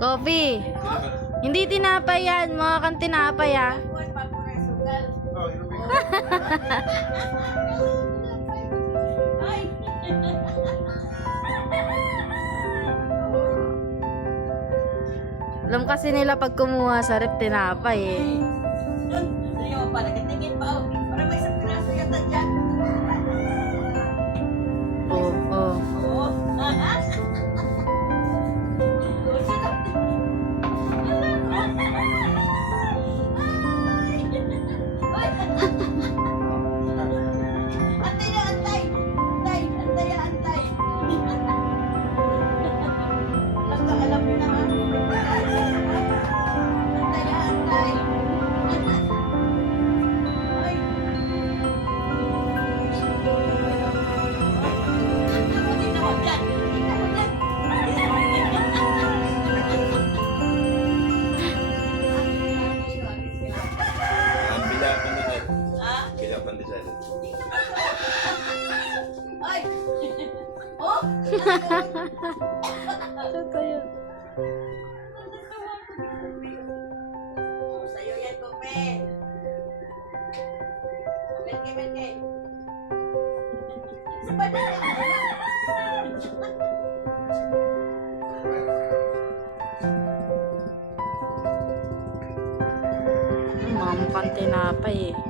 Coffee. Hindi tinapay yan. Mga kang tinapay ah. Alam kasi nila pag kumuha sa rep tinapay eh. Oh, oh. Totoo yun. Sa'yo yan, Kope. Melke. Sa balat. Mga mukhang tinapay eh.